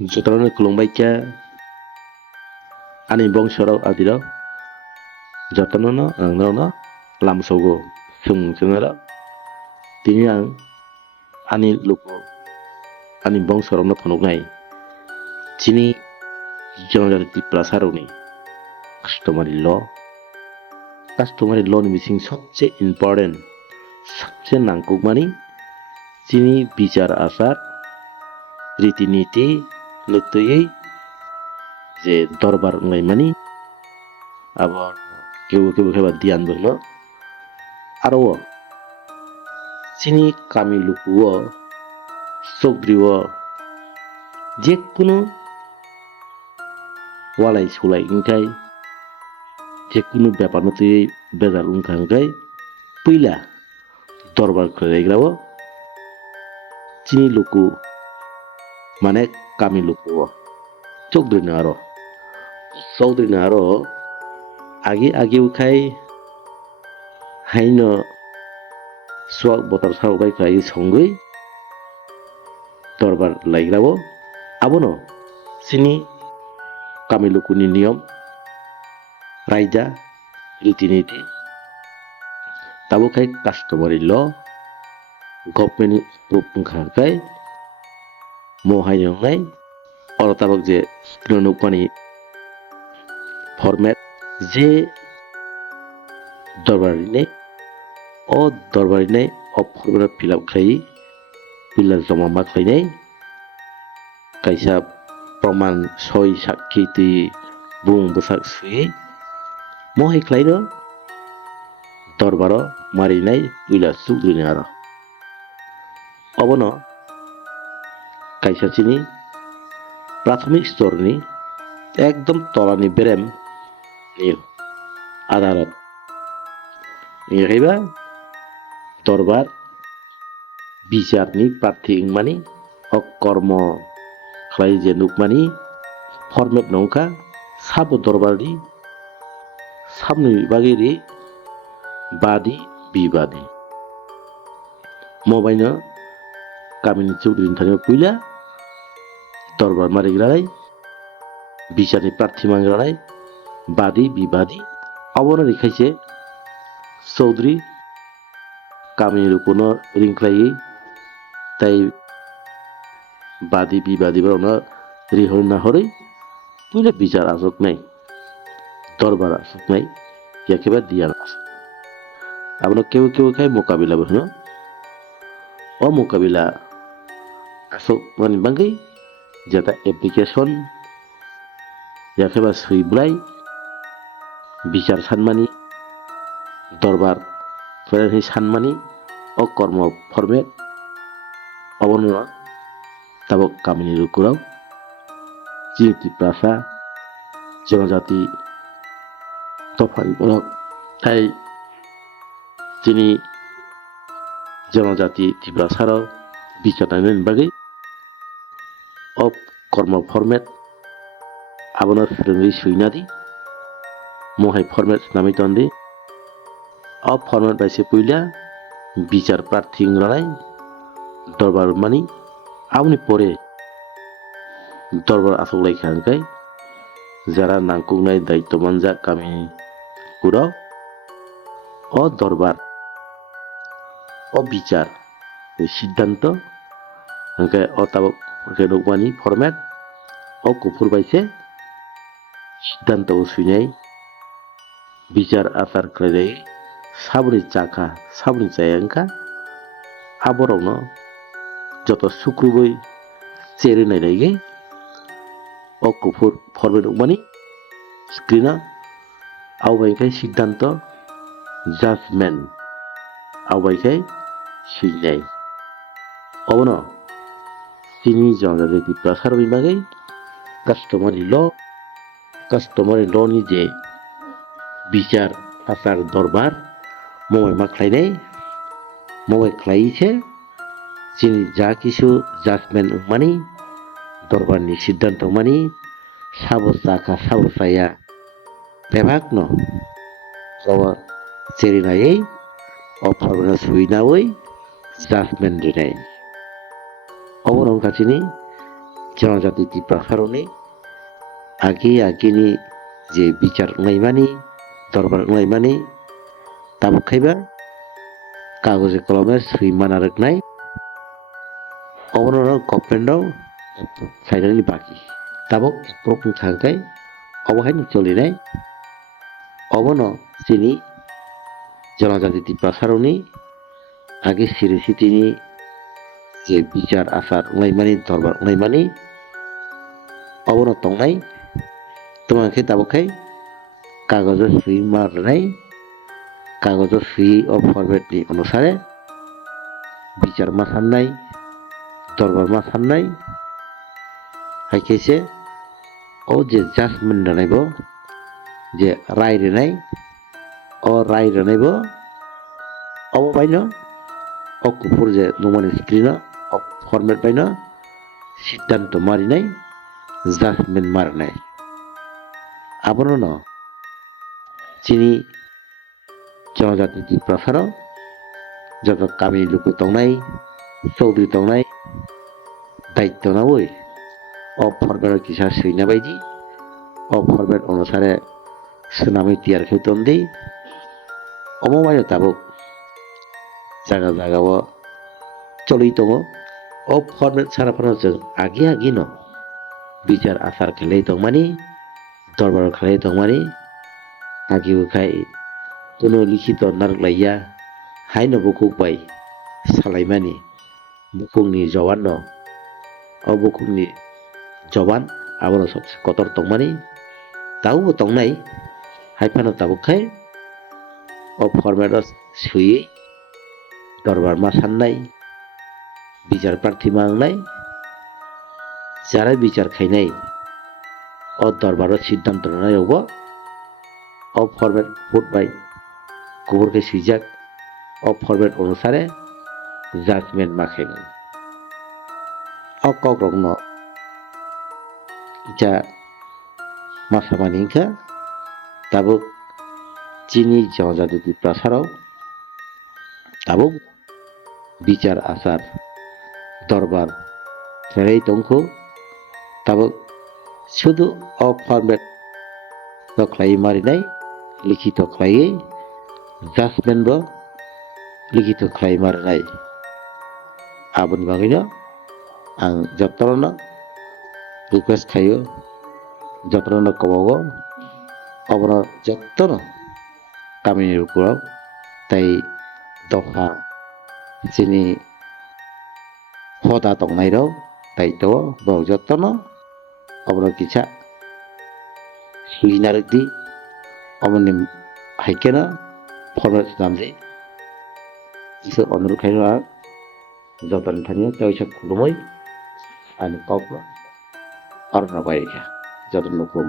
जोत्राउने कुलुङबाइच्या ani bong sorok adira, jatano na angno na lam sogo sung sungara tini ang ani luko ani bong sorok no konok nai chini jono jari ti plasaro ni customary law customary law ni missing sobche important. Sobche nangkuk mani. Chini bichar asar. Riti niti. লুত্তুয়েই যে দরবার মানি, আবার কেউ কেউ খেবার দিয়ে আনব হলো আরও চিনি কামি লুকুও সবরিও যে কোনো ওয়ালাই সুলাই ইনকাই, যে কোনো ব্যাপার মতে বেজার উনখানকাই পইলা দরবার করে গেলাও। চিনি লুকু মানে আরও চৌদ্রিনা আরও আগে আগে উখাই হাইনো সুয়াক বতার সারবাই খাই সঙ্গই দরবার লাইগ্রাবো আবনো চিনি কামিলুকুনি নিয়ম। রাইজা রীতিনীতি তাবো খাই কাস্টমারি ল। গভর্নমেন্ট পুঙ্খাখাই মহাইনাই অর তাবক যে স্ক্রিনুকানি ফরম্যাট যে দরবারি নেই ও দরবারি নেই ও ফর্মুলা ফিল আপ খাই পিলার জমা মা খাইনাই কাইসা প্রমাণ সই সাক্ষী তুই বুং বসাক সুই মহে খাইল দরবার মারিনাই পিলা সুখ দুই আর অবন কাইসা চিনি, প্রাথমিক স্তরনি একদম তলানি নিও, আদালত। নিয়ে দরবার বিচারনি প্রার্থী মানি, অকর্ম খাই যে নুকমানি ফরমেট নৌকা, সাব দরবারি সাবনি বাগেরি বাদি, বিবাদী। মবাইন কামিনী চৌধুরী থানিও কুইলা দরবার মারিগ্রালাই বিচারনি প্রার্থী মাংগ্রালাই বাদী, বিবাদী অবনা রেখাইছে চৌধুরী, কামিনীর কোনো রিংক্লাই তাই বাদী, বিবাদী বা ওনার রিহর না হরে তুইলে বিচার আসক নাই, দরবার আসক নাই একেবারে দিয়ার আসক আপনার কেউ কেউ খাই মোকাবিলা বসনো ও মানে বাঙ্গি যেটা এপ্লিকেশন একেবারে সুইব্রাই বিচার সানমানি, দরবার ফেরানি সানমানি, ও কর্ম ফরমেট অবর্ণনা তাবক কামিনী রুকুরাও জিনিতি প্রাসা, জনজাতি তফারি বলক। তাই তিনি জনজাতি তীব্রাসারও বিচার বাগै অ কর্ম ফরমেট আবনার ফিরঙ্গি সুইনাদি। মহাই ফরমেট নামি তন্দি অ ফরমেট বাইসে পুইলা। বিচার প্রার্থী রানাই দরবার মানি। আমনি পরে দরবার আসলাই খানকাই যারা নাংকুকনাই দায়িত্বমান যা কামি কুরাও ও দরবার। ও বিচার। এই সিদ্ধান্ত। হাঙ্কাই ও তাবক ফরমেট ও কুফুর বাইছে সিদ্ধান্ত সুইনাই বিচার আচার খাই সাবরি চাকা, সাবরি চায়াঙ্কা আবরাवनो যত সুক্রুবই চেরে নাই রাইগে ও কুফুর ফরমেট মানি স্ক্রিনা আওবাইখাই সিদ্ধান্ত, জাজমেন্ট আওবাইখাই সিজনাই অবন তিনি জেনারেল ডিপ্রাসার বিভাগে কাস্টমারি ল কাস্টমারি ল নিজে বিচার আচার দরবার মমাইমা খ্লাইনাই মমাই খাইছে। যিনি যা কিছু জাজমেন্ট মানি দরবারনি সিদ্ধান্ত মানি সাবস্থাখা সাবস্থায়া বেভাগ্ন চেরিনাই অফার সুইনাওই জাজমেন্ট রিনাই কাছিনি জনজাতি প্রসারণে আগে আগিনি যে বিচার নাইমানি দরবার নাইমানি তাবুক খাইবা কাগজে কলমে সুই মানা সৈমানা রাখনাই অবনর গভর্নমেন্টও ফাইনালি বাকি। তাবক প্রকম থাকাই অবহাইন চলি নাই। অবন তিনি জনজাতি প্রসারণী আগে সিরিসি তিনি যে বিচার, আচার উলাইমানির দরবার, উলাইমানি অবনত নাই তোমাকে তাবকাই কাগজের সুই মার নাই কাগজের সুই ও ফরমেটলি অনুসারে বিচার মাথার নাই, দরবার মাথার নাই হাইকেছে ও যে জাজমেন্ট রানাইব যে রায় রে নাই, ও রায় রানাইব অবমাইন অকুপুর যে নমানি স্ক্রিনা ফরমেট বাইন সিদ্ধান্ত মারিনাই জাজমেন্ট মারনাই আবরণ চিনি জনজাতি প্রসার যত কামি লুকু তংনাই চৌধুরী তংনাই দায়িত্ব না ওই অ ফরমেট কিসা সৈনা বায়দি অ ফরমেট অনুসারে সুনামি তিয়ার খেতন দি অমমায় তাবুক জায়গা জায়গাও চলিত অফ ফর্মেট ছাড়া হচ্ছে আগে আগে ন বিচার আসার খেলেই তো মানে দরবার খেলেই তো মানে। আগে উখাই কোনো লিখিত নারকলাইয়া হাই নবকুক বাই সালাইমানি বুকুংনি জওয়ান ন অবুকুংনি জওয়ান আবার সবচেয়ে কতর তো মানে। তাও তো নাই। হাইফানো তাবুখাই অফ ফর্মেট সুয়ে দরবার মা সান্নাই বিচার প্রার্থী মাংনাই যারা বিচার খাইনাই ও দরবারত সিদ্ধান্ত নায়ব ও ফরমেট ভোট বাই গোবরকে সিজাক ও ফরমেট অনুসারে জাজমেন্ট মাখাইনি ও কক রগ্ন ইটা মাসামানি ইংখা তাবো চিনি জনজাতি প্রসারও তাবো বিচার আসার দরবার। রেই তঙ্খ তাব শুধু অফ ফর্মেট তখলাই মারি নাই, লিখিত খলাইয়ে জাজমেন্ট লিখিত খলাই মারি নাই। আবন বাগিন, আং জপ্তরন রিকোয়েস্ট খাইও যত্ন কমাব অবনার যত্ন কামিনীর উপর তাই দফা যিনি পদা তংনাই রও তাই তো বহ যত্ন অবর কিছা লিনা রেখদি অমনি হাইকেন ফরজ নামদি ইসে অনুরোধ খাই যতন থানিও তাই সব খুলুমই আর কক অরণ্য বাইরেখা যতন খুলুম